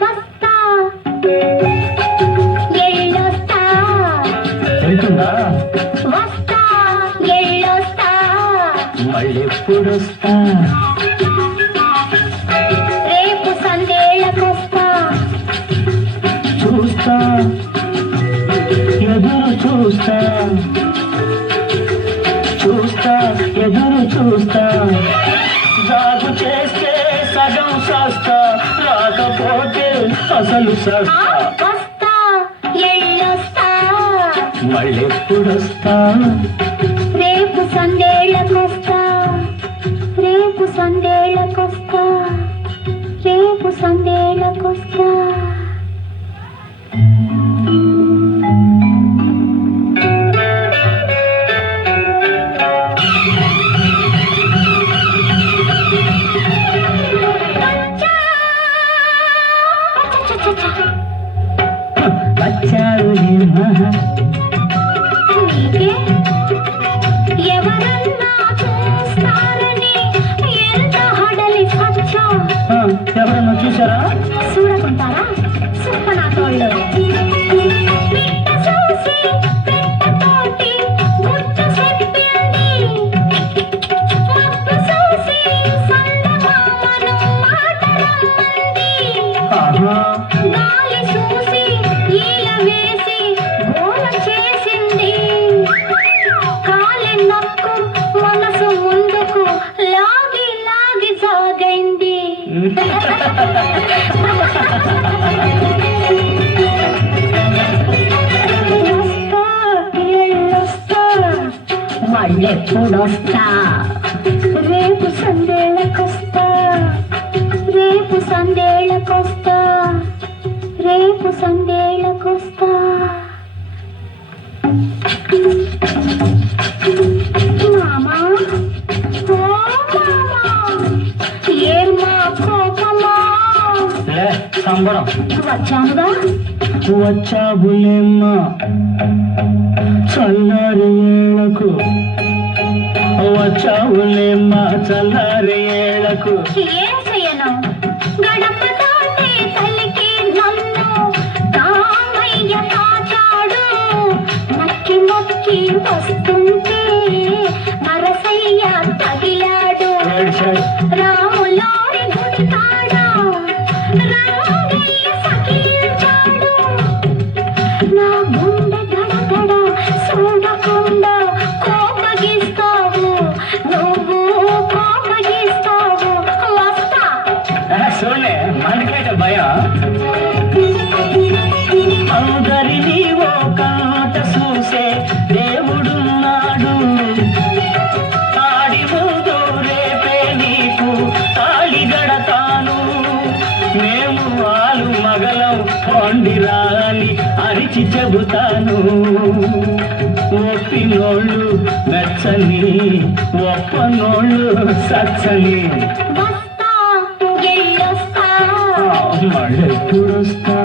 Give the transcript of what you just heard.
వస్తా ఎళ్ళొస్తా వెళ్తుందా వస్తా ఎళ్ళొస్తా మళ్ళెప్పుడొస్తా రేపు సందేళ్ళకొస్తా చూస్తా ఎదురు చూస్తా చూస్తా ఎదురు చూస్తా జాగు చేస్తే సగం సస్తా రాకపోతే అసలు సస్తా వస్తా ఎళ్ళొస్తా మళ్ళెప్పుడొస్తా రేపు సందేళ్ళకొస్తా రేపు సందేళ్ళకొస్తా రేపు సందేళ్ళకొస్తా వచ్చావులే మహా నీకే ఎవరన్నా చూస్తారని ఎంత హడలి సచ్చా ఎవరన్నా చూసారా చూడకుంటారా సుప్పనాటోళ్ళు పిట్ట చూసి పిట్టతోటి గుట్టు చెప్పింది మబ్బు చూసి సందమామను మాట రమ్మంది ఆహా గాలి చూసి ఈల వేసి గోల చేసింది కాలి నక్కు మనసు ముందుకు లాగి లాగి సాగైంది వస్తా ఎళ్ళొస్తా మళ్ళెప్పుడొస్తా రేపు సందేళ్ళకొస్తా రేపు సందేళ్ళకొస్తా రేపు సందేళ్ళకొస్తా మామా ఓ మామా ఏర్మా కోపమా లే సంబరం వచ్చానుగా వచ్చావులేమ్మా చల్లారి ఏళ్లకు వచ్చావులేమ్మా చల్లారి ఏళ్లకు ఏం చెయ్యను గడప దాటే తల్లికి నన్ను కామయ్య కాచాడు నక్కి మొక్కి వస్తుంటే నరసయ్య తగిలాడు రాములోరి గుడి కాడ రంగయ్య సఖించాడు నా గుండె గడగడ చూడకుండా కోపగిస్తావు నువ్వు కోపగిస్తావు వస్తా చూడలే మనకైతే భయం అందరినీ ఓ కాట చూసే దేవుడున్నాడు తాడి ముందు రేపే నీకు తాళి గడతాను మేము వాళ్ళు మగలం కొండిరా అని అరిచి చెబుతాను ఒప్పినోళ్ళు మెచ్చని ఒప్పనోళ్ళు సచ్చని వస్తా ఎళ్ళొస్తా మళ్ళెప్పుడొస్తా